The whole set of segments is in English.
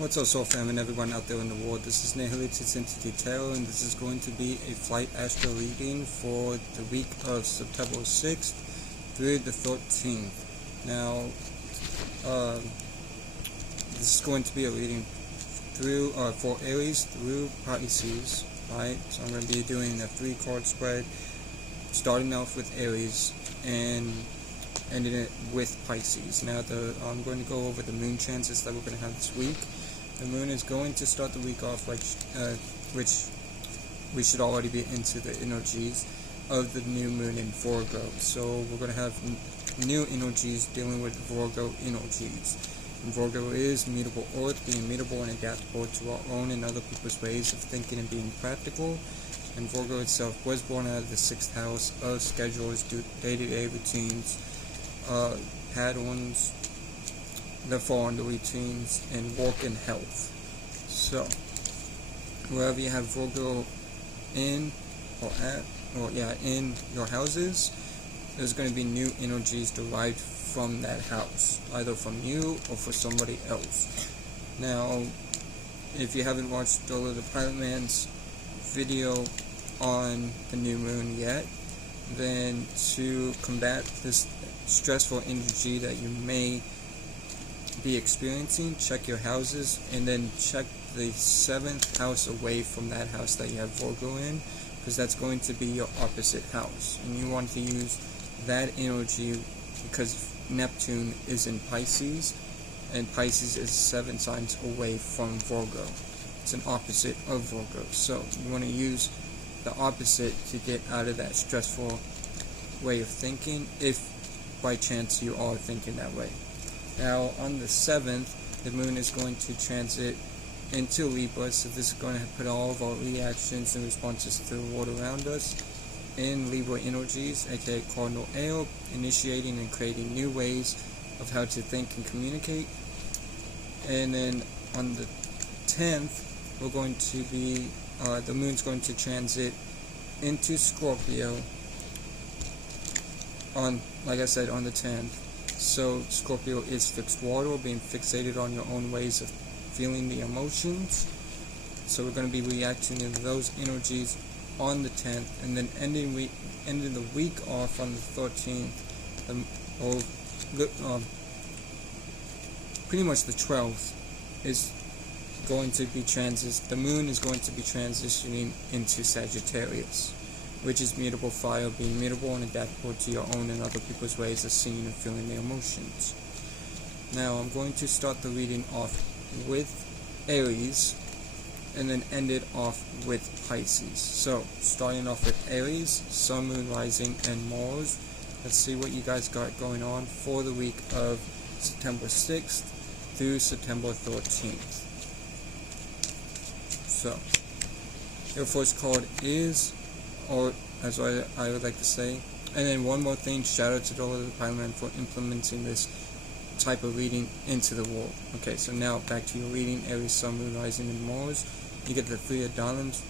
What's up, Soul Fam, and everyone out there in the world? This is Untitled Chapter, and this is going to be a flight astro reading for the week of September 6th through the 13th. Now, this is going to be a reading through for Aries through Pisces, right? So I'm going to be doing a 3-card spread, starting off with Aries and ending it with Pisces. Now, I'm going to go over the moon transits that we're going to have this week. The moon is going to start the week off which we should already be into the energies of the new moon in Virgo. So we're going to have new energies dealing with Virgo energies. And Virgo is mutable earth, being mutable and adaptable to our own and other people's ways of thinking and being practical. And Virgo itself was born out of the 6th house of schedules, day-to-day routines, patterns that fall under routines, and work and health. So wherever you have Virgo in in your houses, there's going to be new energies derived from that house, either from you or for somebody else. Now, if you haven't watched all of the Pilot Man's video on the new moon yet, then to combat this stressful energy that you may be experiencing, check your houses, and then check the 7th house away from that house that you have Virgo in, because that's going to be your opposite house, and you want to use that energy because Neptune is in Pisces, and Pisces is 7 signs away from Virgo. It's an opposite of Virgo, so you want to use the opposite to get out of that stressful way of thinking, if by chance you are thinking that way. Now, on the 7th, the moon is going to transit into Libra, so this is going to put all of our reactions and responses to the world around us in Libra energies, aka cardinal air, initiating and creating new ways of how to think and communicate. And then on the 10th, we're going to be, the moon's going to transit into Scorpio on, like I said, on the 10th. So Scorpio is fixed water, being fixated on your own ways of feeling the emotions. So we're going to be reacting to those energies on the 10th, and then ending the week off on the 13th, pretty much the 12th is going to be the moon is going to be transitioning into Sagittarius, which is mutable fire, being mutable and adaptable to your own and other people's ways of seeing and feeling their emotions. Now, I'm going to start the reading off with Aries, and then end it off with Pisces. So, starting off with Aries, Sun, Moon, Rising, and Mars. Let's see what you guys got going on for the week of September 6th through September 13th. So, your first card is, or as I would like to say, and then one more thing, shout out to all of the Pilot Man for implementing this type of reading into the world. Okay, so now back to your reading, Aries, Sun, Moon, Rising, and Mars. You get the 3 of diamonds.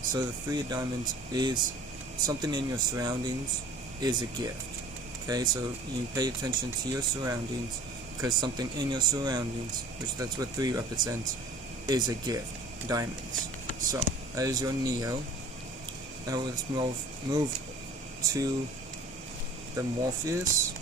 So the 3 of diamonds is something in your surroundings is a gift. Okay, so you pay attention to your surroundings, because something in your surroundings, which that's what 3 represents, is a gift. Diamonds. So that is your Neo. Now let's move to the Morpheus.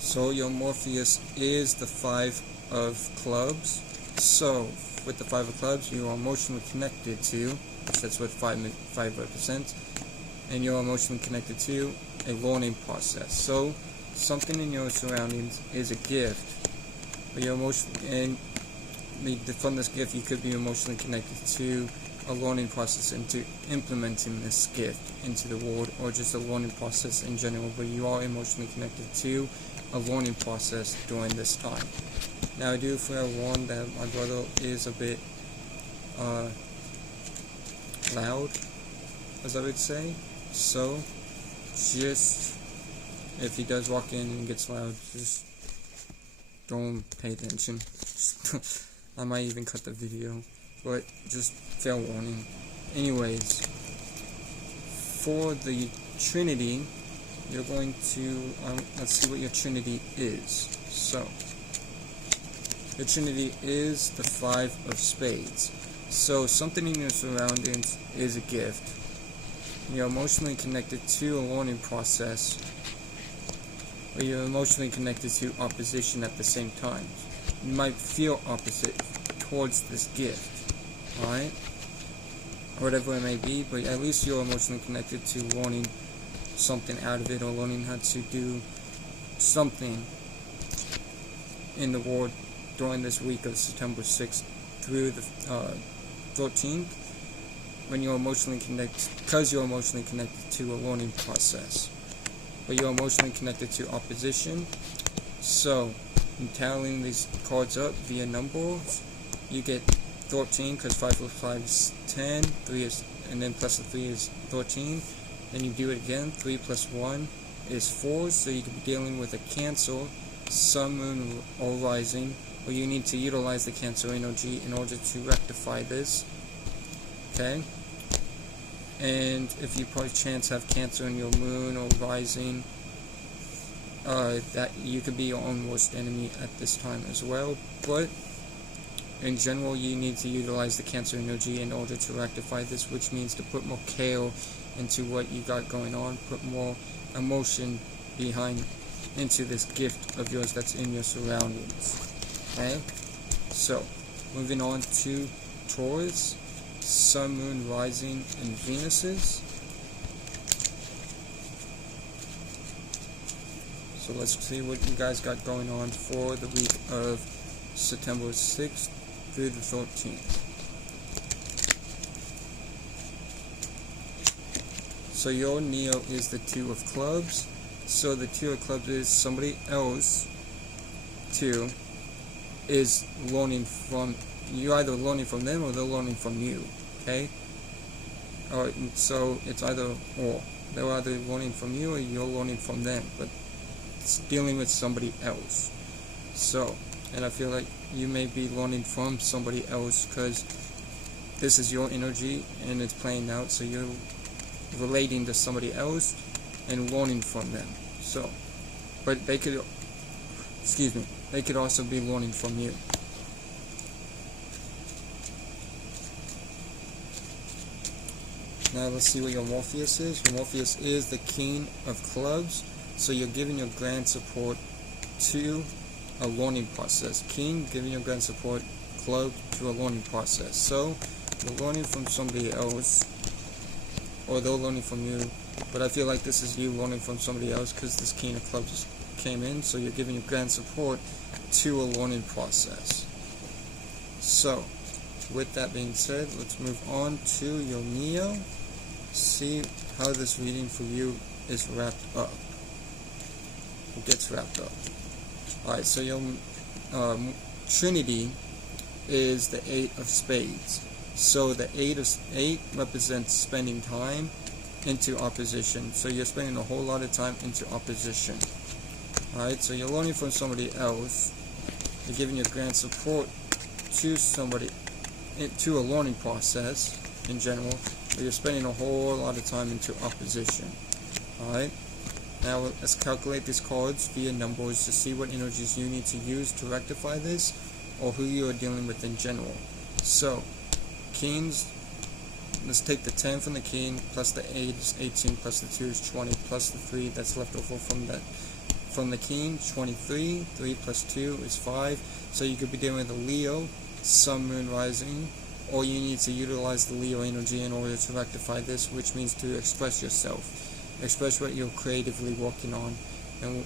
So your Morpheus is the 5 of clubs. So with the 5 of clubs, you are emotionally connected to, that's what 5 represents, and you're emotionally connected to a learning process. So something in your surroundings is a gift, but you're from this gift, you could be emotionally connected to a learning process and to implementing this gift into the world, or just a learning process in general, but you are emotionally connected to a learning process during this time. Now, I do forewarn that my brother is a bit loud, as I would say, so just, if he does walk in and gets loud, just don't pay attention. I might even cut the video, but just fair warning. Anyways, for the Trinity, you're going to, let's see what your Trinity is. So, the Trinity is the 5 of Spades. So, something in your surroundings is a gift. You're emotionally connected to a learning process, or you're emotionally connected to opposition at the same time. You might feel opposite towards this gift, alright? Whatever it may be, but at least you're emotionally connected to learning something out of it, or learning how to do something in the world during this week of September 6th through the 13th, when you're emotionally connected, because you're emotionally connected to a learning process, but you're emotionally connected to opposition. So, in tallying these cards up via numbers, you get 13, because 5 plus 5 is 10, 3 is, and then plus the 3 is 13. Then you do it again, 3 plus 1 is 4, so you could be dealing with a Cancer, Sun, Moon, or Rising, or you need to utilize the Cancer energy in order to rectify this, okay? And if you by chance have Cancer in your Moon or Rising, that you could be your own worst enemy at this time as well, but in general, you need to utilize the Cancer energy in order to rectify this, which means to put more care into what you got going on, put more emotion behind into this gift of yours that's in your surroundings. Okay? So, moving on to Taurus, Sun, Moon, Rising, and Venuses. So let's see what you guys got going on for the week of September 6th through the 13th. So your Neo is the 2 of Clubs. So the 2 of Clubs is somebody else, too, is learning from, you're either learning from them or they're learning from you, okay? So it's either or. They're either learning from you or you're learning from them, but it's dealing with somebody else. So, and I feel like you may be learning from somebody else because this is your energy and it's playing out, so you're relating to somebody else and learning from them. So, but they could, they could also be learning from you. Now let's see what your Morpheus is. Your Morpheus is the King of Clubs, so you're giving your grand support to a learning process. King, giving your grand support, Club, to a learning process. So, you're learning from somebody else, or they're learning from you, but I feel like this is you learning from somebody else because this King of Clubs came in, so you're giving your grand support to a learning process. So, with that being said, let's move on to your Neo. See how this reading for you is wrapped up. It gets wrapped up. Alright, so your Trinity is the 8 of Spades. So the 8 represents spending time into opposition. So you're spending a whole lot of time into opposition. Alright, so you're learning from somebody else. You're giving your grand support to somebody, to a learning process in general, but you're spending a whole lot of time into opposition. Alright, now let's calculate these cards via numbers to see what energies you need to use to rectify this, or who you are dealing with in general. So, Kings, let's take the 10 from the King, plus the 8 is 18, plus the 2 is 20, plus the 3 that's left over from the King, 23, 3 plus 2 is 5, so you could be dealing with a Leo, Sun, Moon, Rising, or you need to utilize the Leo energy in order to rectify this, which means to express yourself. Express what you're creatively working on, and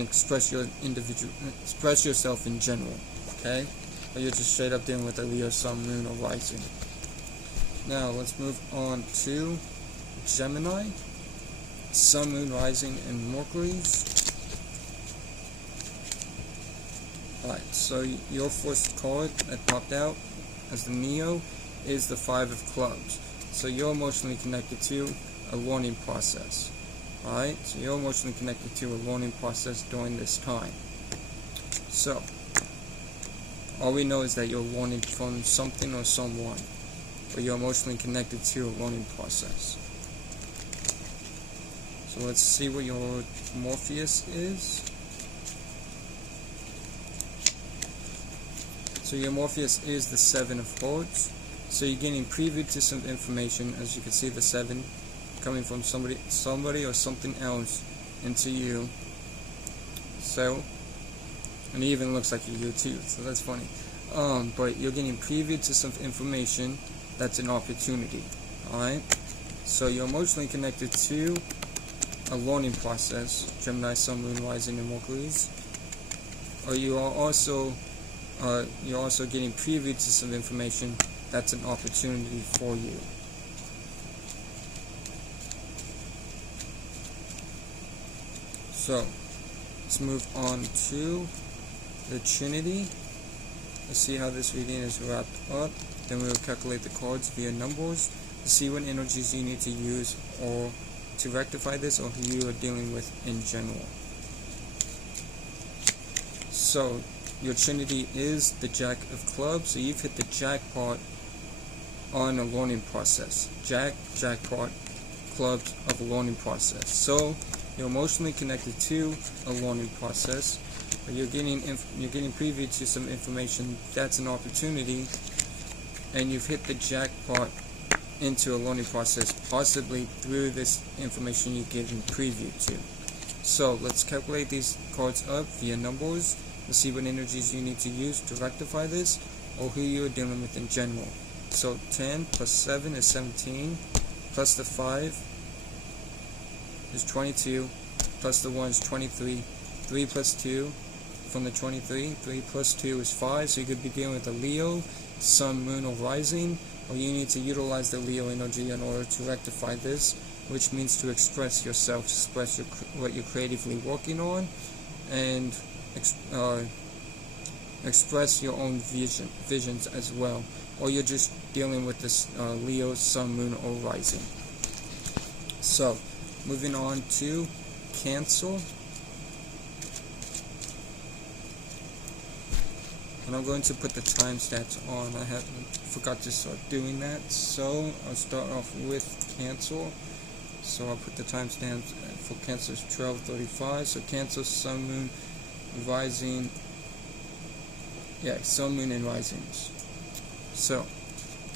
express yourself in general, okay? Or you're just straight up dealing with a Leo, Sun, Moon, or Rising. Now, let's move on to Gemini, Sun, Moon, Rising, and Mercury's. Alright, so your first card that popped out as the Neo is the 5 of Clubs. So you're emotionally connected to a learning process. Alright, so you're emotionally connected to a learning process during this time. So, all we know is that you're learning from something or someone, but you're emotionally connected to a learning process. So let's see what your Morpheus is. So your Morpheus is the 7 of Hearts. So you're getting preview to some information, as you can see the 7 coming from somebody or something else into you. So, and it even looks like you too, so that's funny. But you're getting preview to some information that's an opportunity. Alright? So you're emotionally connected to a learning process, Gemini, Sun, Moon, Rising, and Mercury's. Or you are also you're also getting preview to some information that's an opportunity for you. So let's move on to the Trinity. Let's see how this reading is wrapped up. Then we'll calculate the cards via numbers to see what energies you need to use or to rectify this, or who you are dealing with in general. So your Trinity is the Jack of Clubs, so you've hit the jackpot on a learning process. Jackpot, clubs of a learning process. So you're emotionally connected to a learning process, but you're getting preview to some information that's an opportunity, and you've hit the jackpot into a learning process, possibly through this information you're given preview to. So let's calculate these cards up via numbers. Let's see what energies you need to use to rectify this, or who you're dealing with in general. So 10 plus 7 is 17, plus the 5 is 22, plus the 1 is 23, 3 plus 2 from the 23, 3 plus 2 is 5, so you could be dealing with a Leo, Sun, Moon, or Rising, or you need to utilize the Leo energy in order to rectify this, which means to express yourself, express what you're creatively working on, and express your own visions as well. Or you're just dealing with this Leo, Sun, Moon, or Rising. So, moving on to Cancer. And I'm going to put the timestamps on. I forgot to start doing that. So, I'll start off with Cancer. So, I'll put the timestamps for Cancer is 12:35. So, Cancer, Sun, Moon, Rising. Yeah, Sun, Moon, and Risings. So,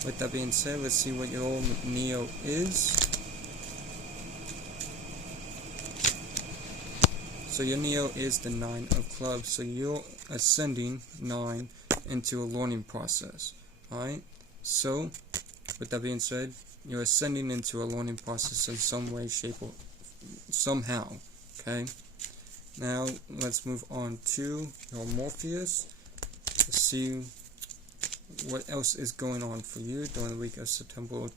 with that being said, let's see what your Neo is. So your Neo is the 9 of Clubs. So you're ascending 9 into a learning process. Alright? So, with that being said, you're ascending into a learning process in some way, shape, or somehow. Okay? Now, let's move on to your Morpheus. Let's see what else is going on for you during the week of September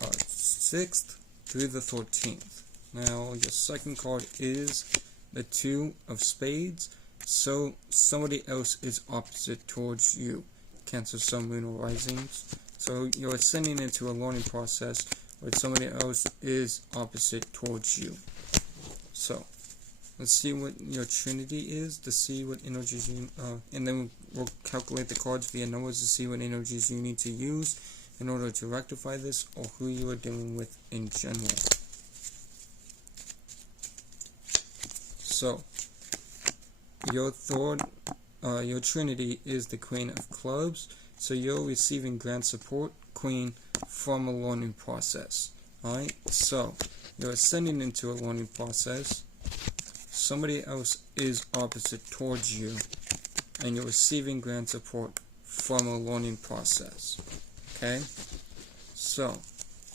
6th through the 13th. Now, your second card is the 2 of Spades. So, somebody else is opposite towards you. Cancer, Sun, Moon, or Risings. So, you're ascending into a learning process where somebody else is opposite towards you. So, let's see what your Trinity is to see what energies you, and then we'll calculate the cards via numbers to see what energies you need to use in order to rectify this, or who you are dealing with in general. So, your Trinity is the Queen of Clubs, so you're receiving grand support, Queen, from a learning process. Alright, so you're ascending into a learning process. Somebody else is opposite towards you, and you're receiving grand support from a learning process. Okay? So,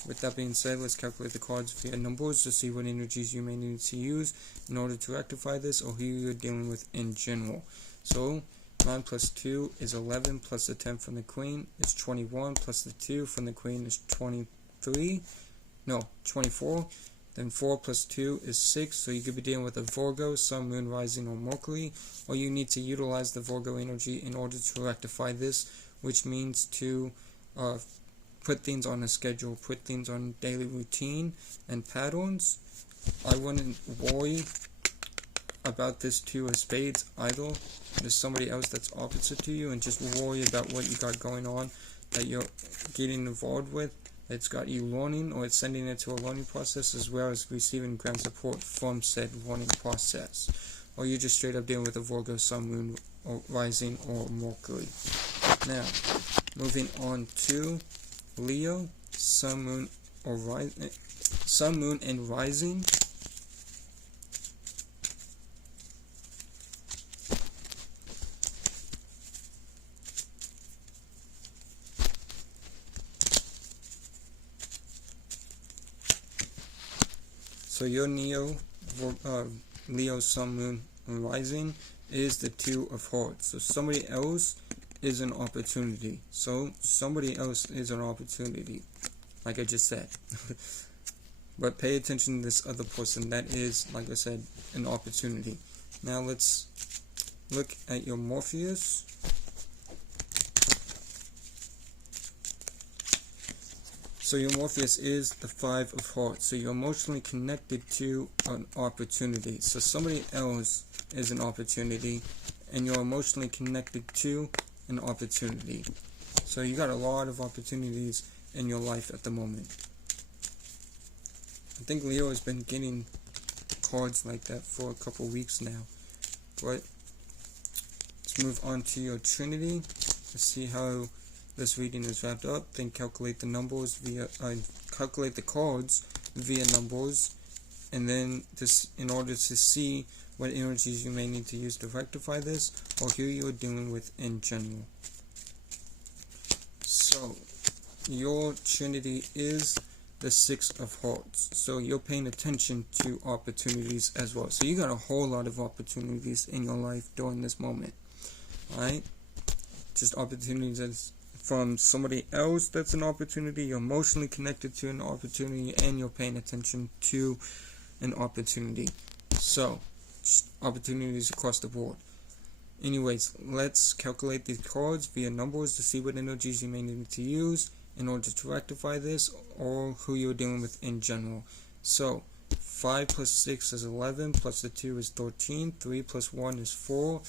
with that being said, let's calculate the cards via numbers to see what energies you may need to use in order to rectify this, or who you're dealing with in general. So, 9 plus 2 is 11, plus the 10 from the Queen is 21, plus the 2 from the Queen is 24. Then 4 plus 2 is 6, so you could be dealing with a Virgo, Sun, Moon, Rising, or Mercury, or you need to utilize the Virgo energy in order to rectify this, which means to put things on a schedule, put things on daily routine and patterns. I wouldn't worry about this 2 of Spades either. There's somebody else that's opposite to you, and just worry about what you got going on that you're getting involved with It's got you learning, or it's sending it to a learning process, as well as receiving ground support from said learning process. Or you're just straight up dealing with a Virgo, Sun, Moon, or Rising, or Mercury. Now, moving on to Leo, Sun, Moon, or Rising, Sun, Moon, and Rising. So your Leo, Sun, Moon, and Rising is the Two of Hearts. So somebody else is an opportunity. Like I just said. But pay attention to this other person. That is, like I said, an opportunity. Now let's look at your Morpheus. So your Morpheus is the Five of Hearts. So you're emotionally connected to an opportunity. So somebody else is an opportunity, and you're emotionally connected to an opportunity. So you got a lot of opportunities in your life at the moment. I think Leo has been getting cards like that for a couple weeks now. But let's move on to your Trinity. Let's see how this reading is wrapped up. Then calculate the numbers calculate the cards via numbers, and then in order to see what energies you may need to use to rectify this, or who you are dealing with in general. So your Trinity is the Six of Hearts. So you're paying attention to opportunities as well. So you got a whole lot of opportunities in your life during this moment. Alright? Just opportunities from somebody else that's an opportunity. You're emotionally connected to an opportunity, and you're paying attention to an opportunity. So, just opportunities across the board. Anyways, let's calculate these cards via numbers to see what energies you may need to use in order to rectify this, or who you're dealing with in general. So 5 plus 6 is 11, plus the 2 is 13, 3 plus 1 is 4.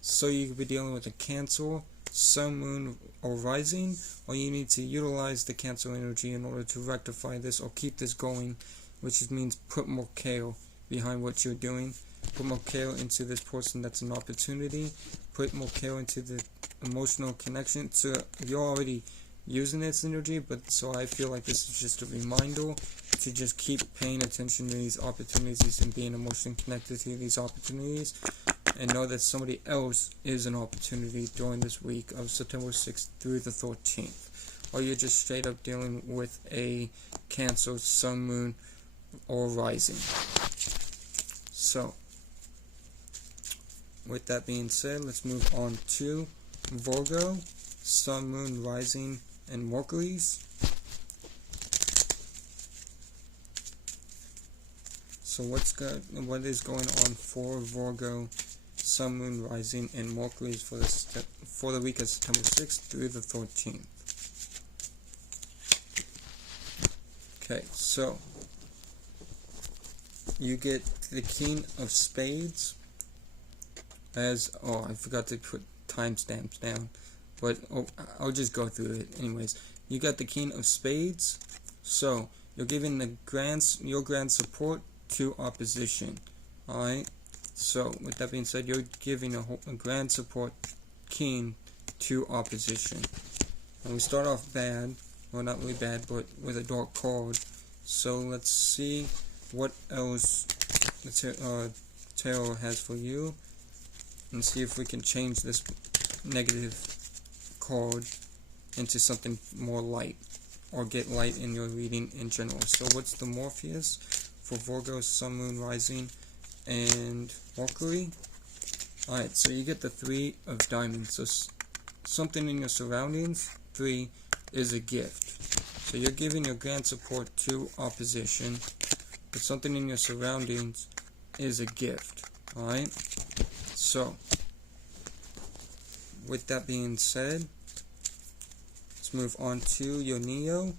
So you could be dealing with a Cancer, Sun, Moon, or Rising, or you need to utilize the Cancer energy in order to rectify this or keep this going, which means put more care behind what you're doing. Put more care into this person that's an opportunity. Put more care into the emotional connection. So you're already using this energy, but so I feel like this is just a reminder to just keep paying attention to these opportunities and being emotionally connected to these opportunities, and know that somebody else is an opportunity during this week of September 6th through the 13th. Or you're just straight up dealing with a Cancer, Sun, Moon, or Rising. So, with that being said, let's move on to Virgo, Sun, Moon, Rising, and Mercury's. So what is going on for Virgo, Sun, Moon, Rising, and Mercury's for the week of September 6th through the 13th? Okay, so you get the King of Spades as, I forgot to put timestamps down, but I'll just go through it anyways. You got the King of Spades, so you're giving your grand support to opposition. Alright, so with that being said, you're giving a grand support King to opposition. And we start off bad, well, not really bad, but with a dark card. So let's see what else the tarot has for you, and see if we can change this negative card into something more light, or get light in your reading in general. So what's the Morpheus for Virgo, Sun, Moon, Rising, and Mercury? Alright, so you get the 3 of Diamonds. So something in your surroundings, 3, is a gift. So you're giving your grand support to opposition, but something in your surroundings is a gift. Alright? So, with that being said, let's move on to your Neo.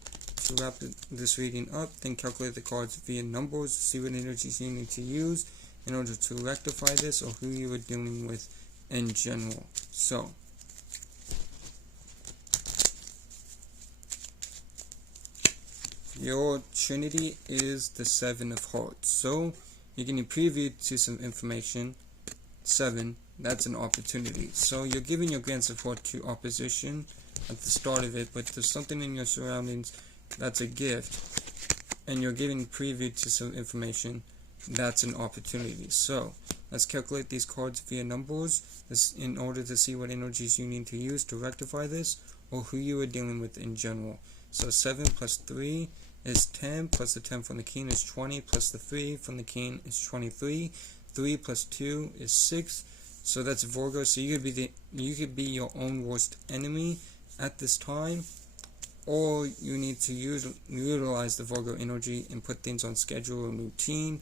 To wrap this reading up, then calculate the cards via numbers to see what energies you need to use in order to rectify this, or who you are dealing with in general. So, your Trinity is the 7 of Hearts. So you're getting preview to some information. 7, that's an opportunity. So you're giving your grand support to opposition at the start of it, but there's something in your surroundings that's a gift, and you're giving preview to some information that's an opportunity. So let's calculate these cards via numbers in order to see what energies you need to use to rectify this, or who you are dealing with in general. So 7 plus 3 is 10, plus the 10 from the king is 20, plus the 3 from the king is 23. 3 plus 2 is 6. So that's Virgo. So you could be your own worst enemy at this time, or you need to utilize the Virgo energy and put things on schedule and routine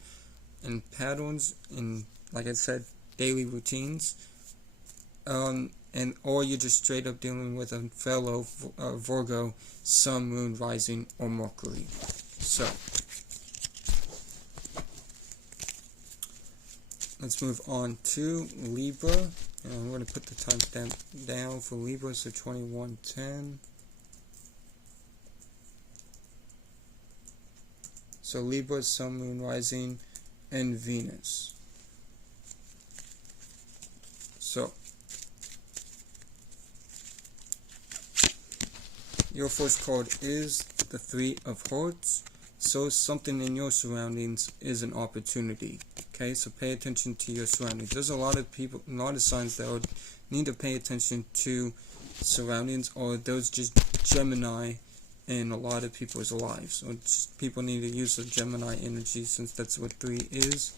and patterns, and like I said, daily routines. Or you're just straight up dealing with a fellow Virgo, Sun, Moon, Rising, or Mercury. So let's move on to Libra, and I'm going to put the timestamp down for Libra, so 2110. So Libra, Sun, Moon, Rising, and Venus. So your first card is the 3 of Hearts. So something in your surroundings is an opportunity. Okay, so pay attention to your surroundings. There's a lot of people, a lot of signs that would need to pay attention to surroundings, or those just Gemini in a lot of people's lives. So people need to use the Gemini energy, since that's what 3 is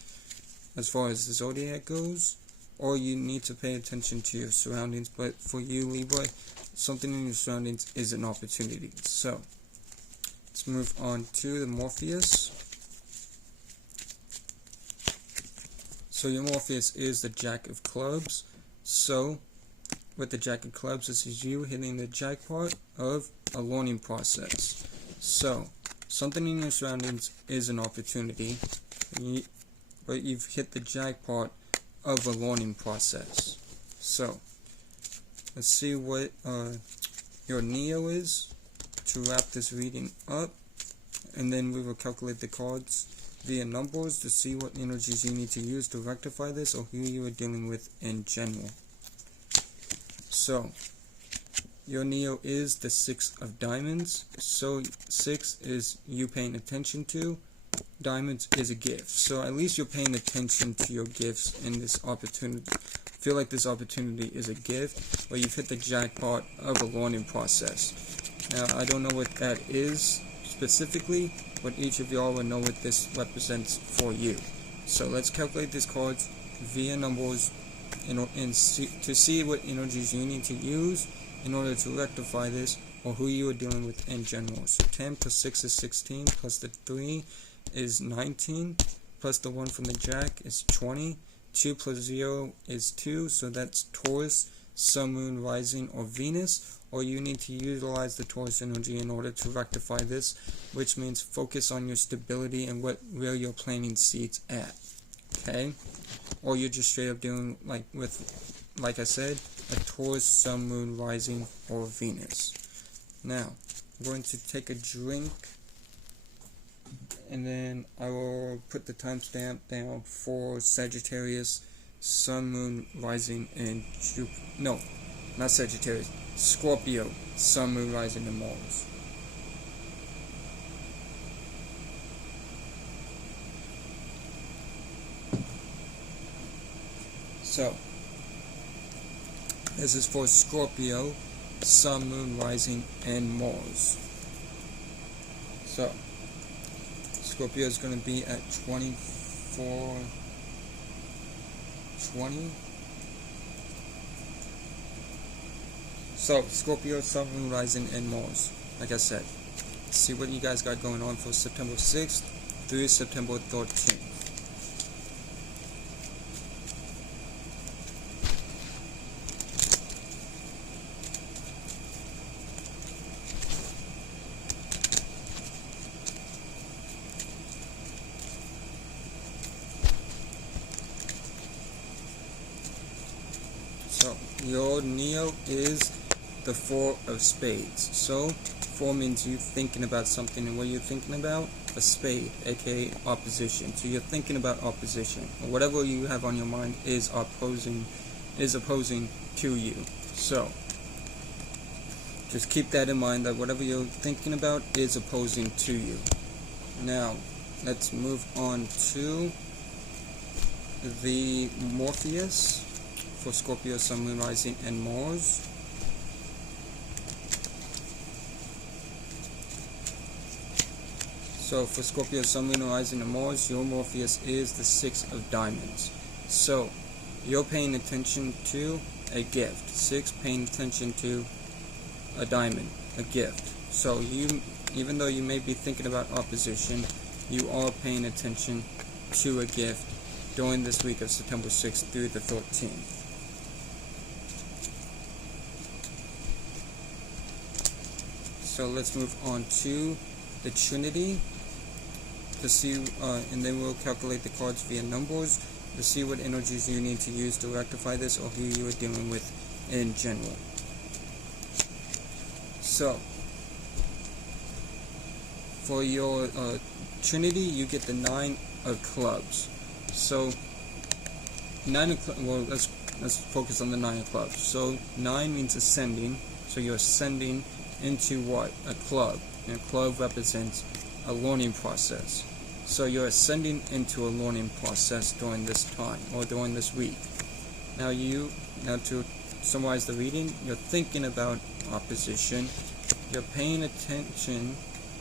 as far as the zodiac goes. Or you need to pay attention to your surroundings. But for you, Libra, something in your surroundings is an opportunity. So let's move on to the Morpheus. So your Morpheus is the Jack of Clubs. So with the Jack of Clubs, this is you hitting the jackpot of a learning process. So something in your surroundings is an opportunity, but you've hit the jackpot of a learning process. So let's see what your Neo is to wrap this reading up, and then we will calculate the cards via numbers to see what energies you need to use to rectify this, or who you are dealing with in general. So your Neo is the 6 of Diamonds. So 6 is you paying attention to. Diamonds is a gift. So at least you're paying attention to your gifts in this opportunity. I feel like this opportunity is a gift, but you've hit the jackpot of a learning process. Now, I don't know what that is specifically, but each of y'all will know what this represents for you. So let's calculate these cards via numbers to see what energies you need to use in order to rectify this, or who you are dealing with in general. So 10 plus 6 is 16, plus the 3 is 19, plus the 1 from the Jack is 20. 2 plus 0 is 2, so that's Taurus, Sun, Moon, Rising, or Venus. Or you need to utilize the Taurus energy in order to rectify this, which means focus on your stability and where you're planting seeds at. Okay? Or you're just straight up dealing like I said, a Taurus, Sun, Moon, Rising, or Venus. Now, I'm going to take a drink, and then I will put the timestamp down for Sagittarius, Sun, Moon, Rising, and Jupiter. No, not Sagittarius. Scorpio, Sun, Moon, Rising, and Mars. So, this is for Scorpio, Sun, Moon, Rising, and Mars. So, Scorpio is going to be at 24:20. So, Scorpio, Sun, Moon, Rising, and Mars. Like I said, see what you guys got going on for September 6th through September 13th. So, your Neo is the 4 of Spades. So, 4 means you thinking about something, and what you're thinking about? A spade, aka opposition. So you're thinking about opposition, or whatever you have on your mind is opposing to you. So just keep that in mind, that whatever you're thinking about is opposing to you. Now let's move on to the Morpheus for Scorpio, Sun, Moon, Rising, and Mars. So for Scorpio, Sun, Moon, Rising, and Mars, your Morpheus is the 6 of Diamonds. So you're paying attention to a gift. 6, paying attention to a diamond, a gift. So you, even though you may be thinking about opposition, you are paying attention to a gift during this week of September 6th through the 13th. So let's move on to the Trinity to see, and then we'll calculate the cards via numbers to see what energies you need to use to rectify this, or who you are dealing with in general. So for your Trinity, you get the 9 of Clubs. So 9 of Clubs, well, let's focus on the 9 of Clubs. So 9 means ascending, so you're ascending into what? A club. And a club represents a learning process. So you're ascending into a learning process during this time, or during this week. Now to summarize the reading, you're thinking about opposition, you're paying attention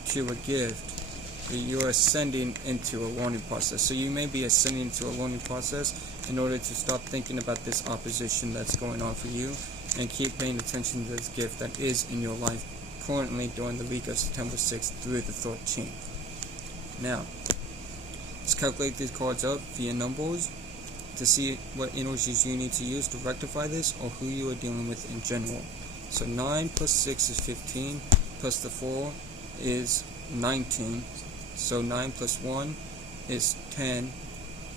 to a gift, you're ascending into a learning process. So you may be ascending into a learning process in order to stop thinking about this opposition that's going on for you, and keep paying attention to this gift that is in your life currently during the week of September 6th through the 13th. Now, let's calculate these cards up via numbers to see what energies you need to use to rectify this, or who you are dealing with in general. So 9 plus 6 is 15, plus the 4 is 19, so 9 plus 1 is 10.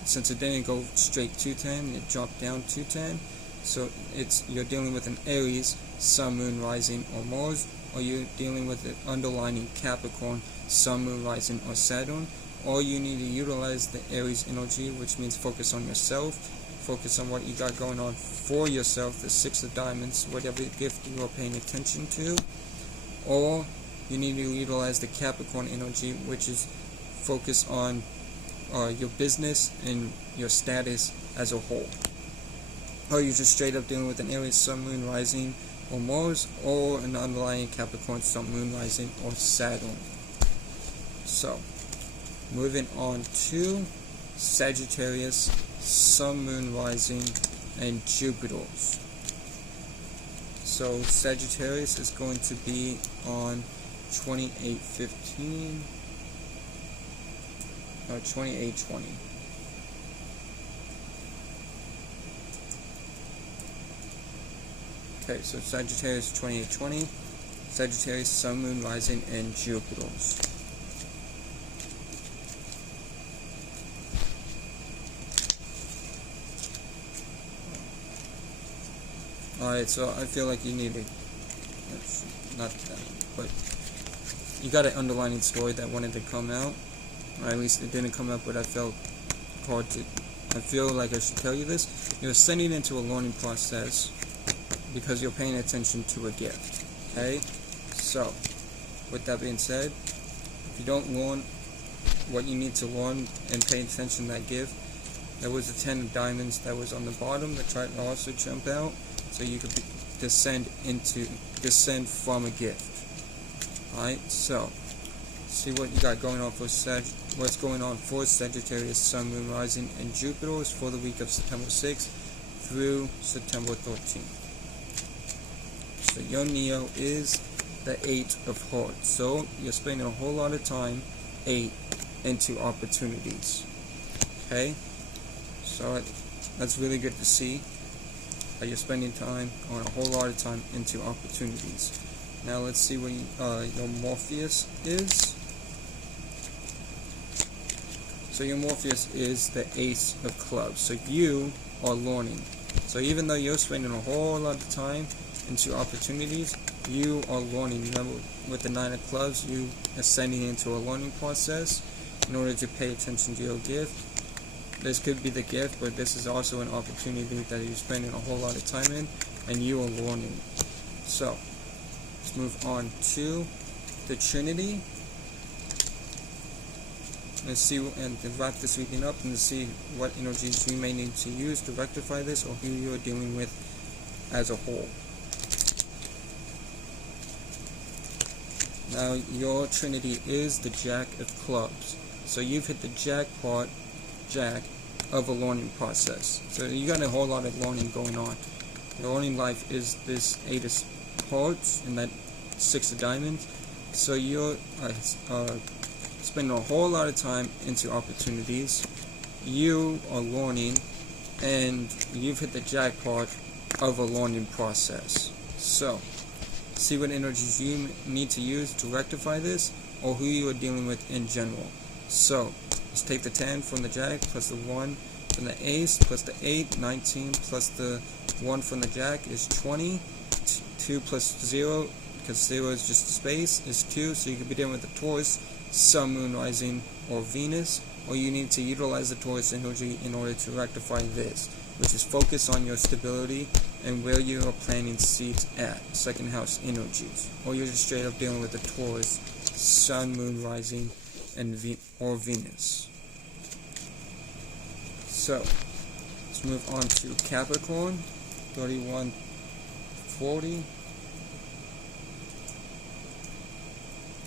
Since it didn't go straight to 10, it dropped down to 10. So you're dealing with an Aries, Sun, Moon, Rising, or Mars, or you're dealing with an underlining Capricorn, Sun, Moon, Rising, or Saturn. Or you need to utilize the Aries energy, which means focus on yourself, focus on what you got going on for yourself, the 6 of Diamonds, whatever gift you are paying attention to. Or you need to utilize the Capricorn energy, which is focus on your business and your status as a whole. Or you're just straight up dealing with an Aries, Sun, Moon, Rising, or Mars, or an underlying Capricorn, Sun, Moon, Rising, or Saturn. So moving on to Sagittarius, Sun, Moon, Rising, and Jupiter's. So Sagittarius is going to be on 2815 or 2820. Okay, so Sagittarius 2820, Sagittarius, Sun, Moon, Rising, and Jupiter's. Alright, so I feel like you need to, not that, but you got an underlining story that wanted to come out, or at least it didn't come out, but I felt hard to, I feel like I should tell you this. You're ascending into a learning process because you're paying attention to a gift, okay? So, with that being said, if you don't learn what you need to learn and pay attention to that gift, there was a 10 of Diamonds that was on the bottom that tried to also jump out, so you could descend from a gift. Alright, so see what you got going on for what's going on for Sagittarius, Sun, Moon, Rising, and Jupiter's for the week of September 6th through September 13th. So your Neo is the 8 of Hearts. So you're spending a whole lot of time 8 into opportunities. Okay? So that's really good to see. You're spending time, or a whole lot of time, into opportunities. Now let's see what your Morpheus is. So your Morpheus is the Ace of Clubs. So you are learning. So even though you're spending a whole lot of time into opportunities, you are learning. Remember, with the 9 of clubs, you ascending into a learning process in order to pay attention to your gift. This could be the gift, but this is also an opportunity that you're spending a whole lot of time in, and you are learning. So, let's move on to the Trinity. Let's see, and to wrap this reading up, and to see what energies you may need to use to rectify this, or who you are dealing with as a whole. Now, your Trinity is the Jack of Clubs. So you've hit the Jack of a learning process. So you got a whole lot of learning going on. Your learning life is this 8 of Hearts and that 6 of Diamonds. So you're spending a whole lot of time into opportunities. You are learning, and you've hit the jackpot of a learning process. So, see what energies you need to use to rectify this, or who you are dealing with in general. So, let's take the 10 from the Jack, plus the 1 from the Ace, plus the 8, 19, plus the 1 from the Jack is 20. 2 plus 0, because 0 is just space, is 2. So you could be dealing with the Taurus, Sun, Moon, Rising, or Venus. Or you need to utilize the Taurus energy in order to rectify this, which is focus on your stability and where you are planting seeds at, 2nd house energies. Or you're just straight up dealing with the Taurus, Sun, Moon, Rising, and or Venus. So, let's move on to Capricorn, 3140.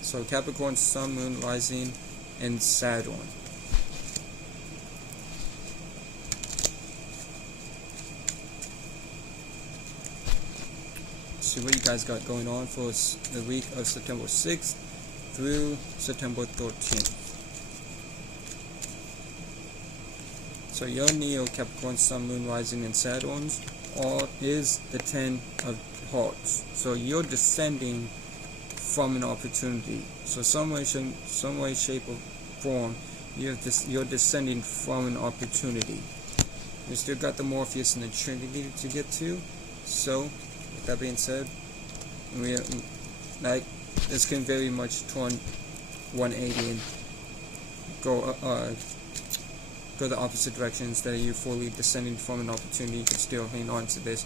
So Capricorn, Sun, Moon, Rising, and Saturn. See what you guys got going on for the week of September 6th through September 13th. So your Neo, Capricorn, Sun, Moon, Rising, and Saturn is the 10 of Hearts. So you're descending from an opportunity. So some way, shape, or form, you're descending from an opportunity. You still got the Morpheus and the Trinity to get to. So, with that being said, this can very much turn 180 and go the opposite direction. Instead of you fully descending from an opportunity, you can still hang on to this,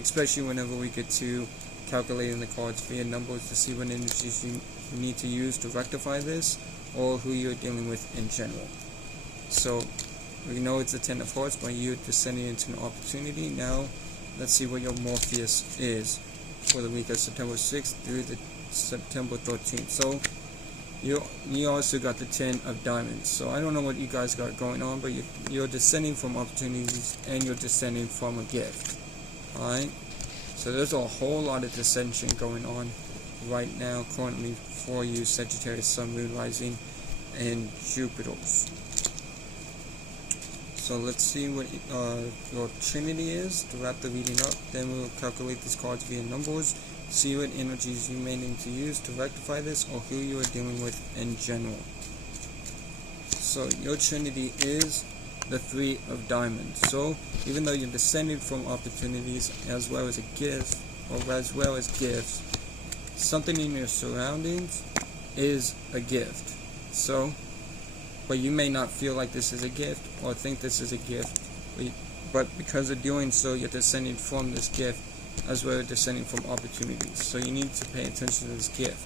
especially whenever we get to calculating the cards via numbers to see what energies you need to use to rectify this, or who you're dealing with in general. So we know it's a 10 of Hearts, but you're descending into an opportunity. Now let's see what your Morpheus is for the week of September 6th through the September 13th. So you also got the 10 of Diamonds. So I don't know what you guys got going on, but you're descending from opportunities, and you're descending from a gift. Alright? So there's a whole lot of dissension going on right now, currently, for you, Sagittarius, Sun, Moon, Rising, and Jupiter's. So let's see what your Trinity is to wrap the reading up. Then we'll calculate these cards via numbers, see what energies you may need to use to rectify this, or who you are dealing with in general. So your Trinity is the 3 of Diamonds. So even though you're descending from opportunities as well as a gift, or as well as gifts, something in your surroundings is a gift. So, but you may not feel like this is a gift or think this is a gift, but because of doing so, you're descending from this gift as well as descending from opportunities. So you need to pay attention to this gift.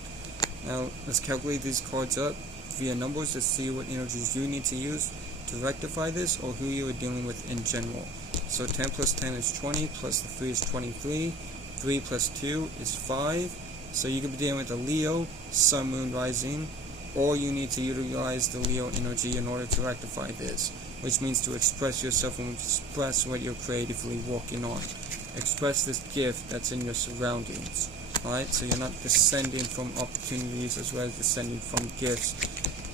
Now let's calculate these cards up via numbers to see what energies you need to use to rectify this, or who you are dealing with in general. So 10 plus 10 is 20, plus the 3 is 23, 3 plus 2 is 5. So you could be dealing with a Leo, Sun, Moon, Rising, or you need to utilize the Leo energy in order to rectify this, which means to express yourself and express what you're creatively working on. Express this gift that's in your surroundings. Alright, so you're not descending from opportunities as well as descending from gifts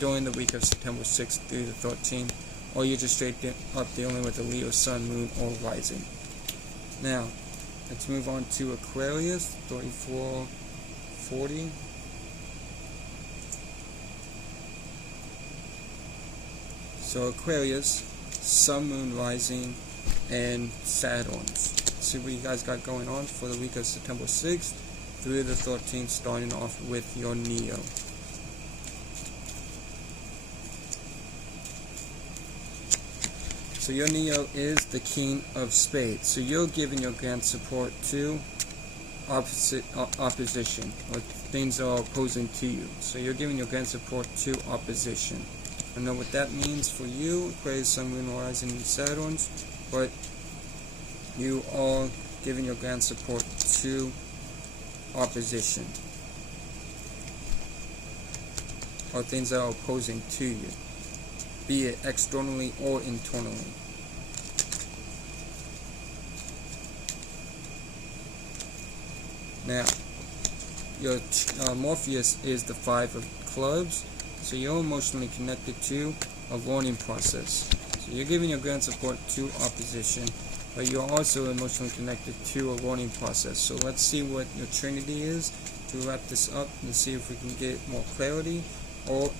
during the week of September 6th through the 13th, or you're just straight up dealing with a Leo, Sun, Moon, or Rising. Now, let's move on to Aquarius, 3440. So Aquarius, Sun, Moon, Rising, and Saturn. See what you guys got going on for the week of September 6th through the 13th, starting off with your Neo. So your Neo is the King of Spades. So you're giving your grand support to opposition, or things that are opposing to you. So you're giving your grand support to opposition. I know what that means for you, Aquarius, Sun, Moon, Rising, and Saturn, but you are giving your grand support to opposition, or things that are opposing to you, be it externally or internally. Now, your Morpheus is the 5 of clubs, so you're emotionally connected to a learning process. So you're giving your grand support to opposition, but you're also emotionally connected to a learning process. So let's see what your Trinity is to wrap this up and see if we can get more clarity, or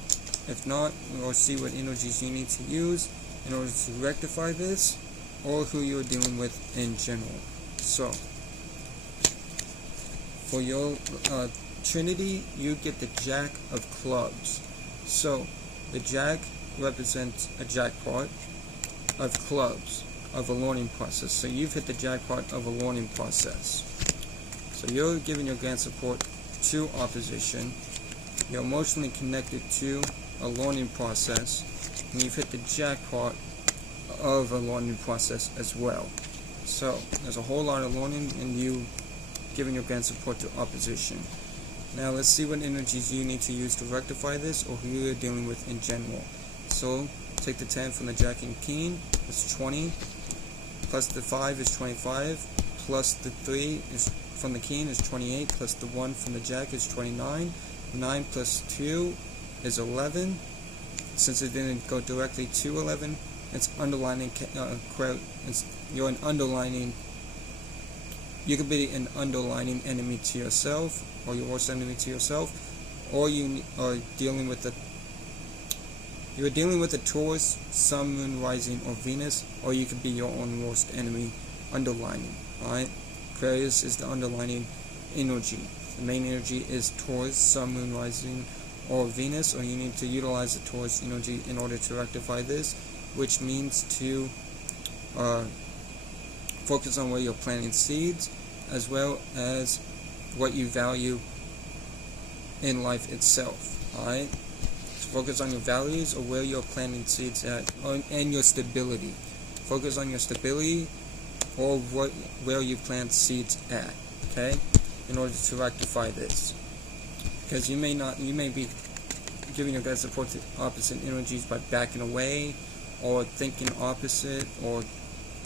if not, we'll see what energies you need to use in order to rectify this, or who you're dealing with in general. So, for your Trinity, you get the Jack of Clubs. So, the Jack represents a jackpot of clubs, of a learning process. So you've hit the jackpot of a learning process. So you're giving your grand support to opposition. You're emotionally connected to a learning process, and you've hit the jackpot of a learning process as well. So there's a whole lot of learning, and you giving your grand support to opposition. Now let's see what energies you need to use to rectify this, or who you're dealing with in general. So take the 10 from the Jack and King, it's 20, plus the 5 is 25, plus the 3 is from the King is 28, plus the 1 from the Jack is 29, 9 plus 2 is 11. Since it didn't go directly to 11, it's underlining, you're an underlining, you could be an underlining enemy to yourself, or your worst enemy to yourself, or you are dealing with you're dealing with a Taurus, Sun, Moon, Rising, or Venus, or you could be your own worst enemy underlining. Alright? Aquarius is the underlining energy. The main energy is Taurus, Sun, Moon, Rising, or Venus, or you need to utilize the Taurus energy in order to rectify this, which means to focus on where you're planting seeds, as well as what you value in life itself. Alright? So focus on your values, or where you're planting seeds at, and your stability. Focus on your stability, or where you plant seeds at, okay, in order to rectify this. Because you may be giving your guys support to opposite energies by backing away, or thinking opposite, or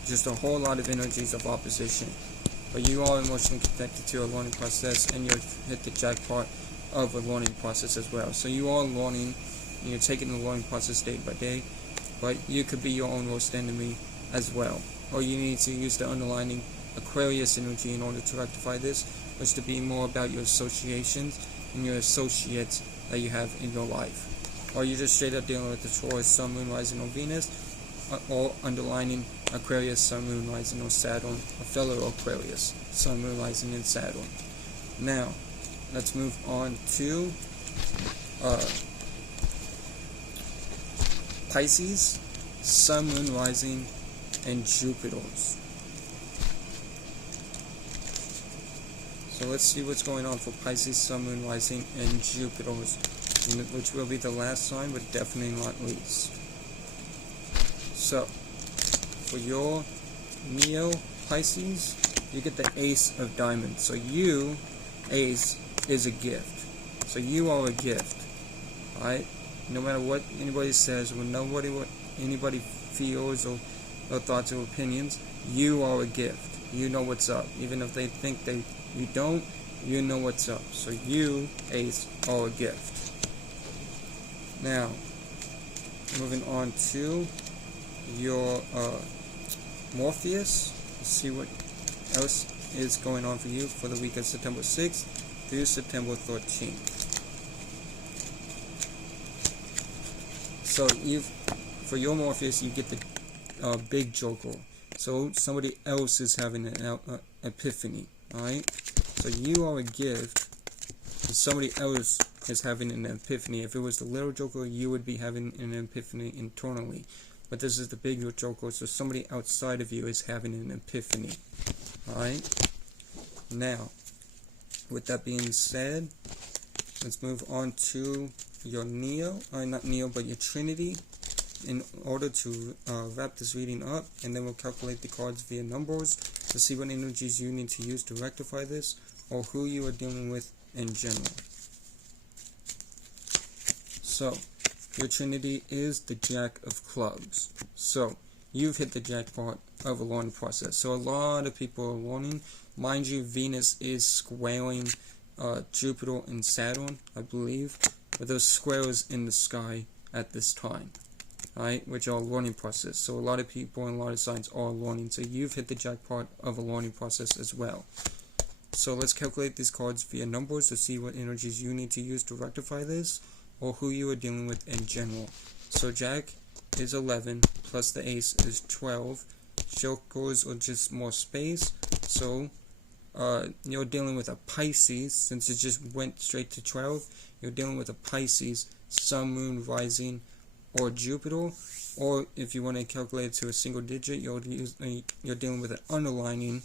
just a whole lot of energies of opposition. But you are emotionally connected to a learning process, and you've hit the jackpot of a learning process as well. So you are learning, and you're taking the learning process day by day, but you could be your own worst enemy as well. Or you need to use the underlining Aquarius energy in order to rectify this, which to be more about your associations and your associates that you have in your life. Or you're just straight up dealing with the Taurus, Sun, Moon, Rising, or Venus, or underlining Aquarius, Sun, Moon, Rising, or Saturn, or fellow Aquarius, Sun, Moon, Rising, and Saturn. Now, let's move on to Pisces, Sun, Moon, Rising, and Jupiter's. So let's see what's going on for Pisces, Sun, Moon, Rising, and Jupiter's, which will be the last sign, but definitely not least. So, for your Neo Pisces, you get the Ace of Diamonds. So you, Ace, is a gift. So you are a gift. Alright? No matter what anybody says, what anybody feels, or thoughts or opinions, you are a gift. You know what's up. Even if they think you don't, you know what's up. So you, Ace, are a gift. Now, moving on to your Morpheus. Let's see what else is going on for you for the week of September 6th through September 13th. So for your Morpheus, you get the big joker. So somebody else is having an epiphany. Alright? So you are a gift. Somebody else is having an epiphany. If it was the little joker, you would be having an epiphany internally. But this is the bigger joker, so somebody outside of you is having an epiphany. Alright? Now, with that being said, let's move on to your Neo. Not Neo, but your Trinity. In order to wrap this reading up, and then we'll calculate the cards via numbers to see what energies you need to use to rectify this, or who you are dealing with in general. So, your Trinity is the Jack of Clubs. So, you've hit the jackpot of a learning process. So, a lot of people are learning. Mind you, Venus is squaring Jupiter and Saturn, I believe. But those squares in the sky at this time. Right, which are a learning process. So a lot of people and a lot of signs are learning. So you've hit the jackpot of a learning process as well. So let's calculate these cards via numbers to see what energies you need to use to rectify this, or who you are dealing with in general. So Jack is 11, plus the Ace is 12. Jokers are just more space. So you're dealing with a Pisces, since it just went straight to 12. You're dealing with a Pisces, Sun, Moon, Rising, or Jupiter, or if you want to calculate it to a single digit, you're dealing with an underlining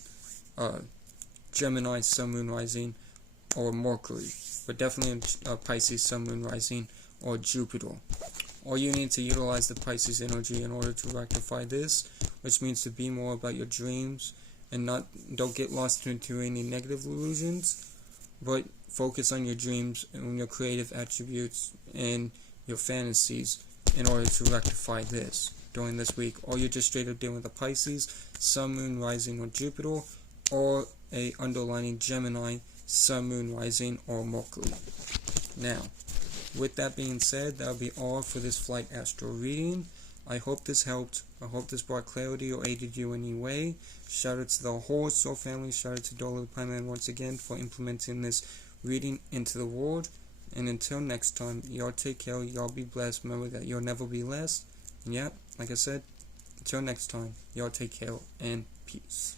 Gemini, Sun, Moon, Rising, or Mercury, but definitely Pisces, Sun, Moon, Rising, or Jupiter. Or you need to utilize the Pisces energy in order to rectify this, which means to be more about your dreams and don't get lost into any negative illusions, but focus on your dreams and your creative attributes and your fantasies in order to rectify this during this week. Or you're just straight up dealing with a Pisces, Sun, Moon, Rising, or Jupiter, or a underlining Gemini, Sun, Moon, Rising, or Mercury. Now, with that being said, that'll be all for this Flight Astro reading. I hope this helped. I hope this brought clarity or aided you in any way. Shout out to the whole Soul family. Shout out to Dolo the Pine Man once again for implementing this reading into the world. And until next time, y'all take care, y'all be blessed. Remember that you'll never be less. And yeah, like I said, until next time, y'all take care and peace.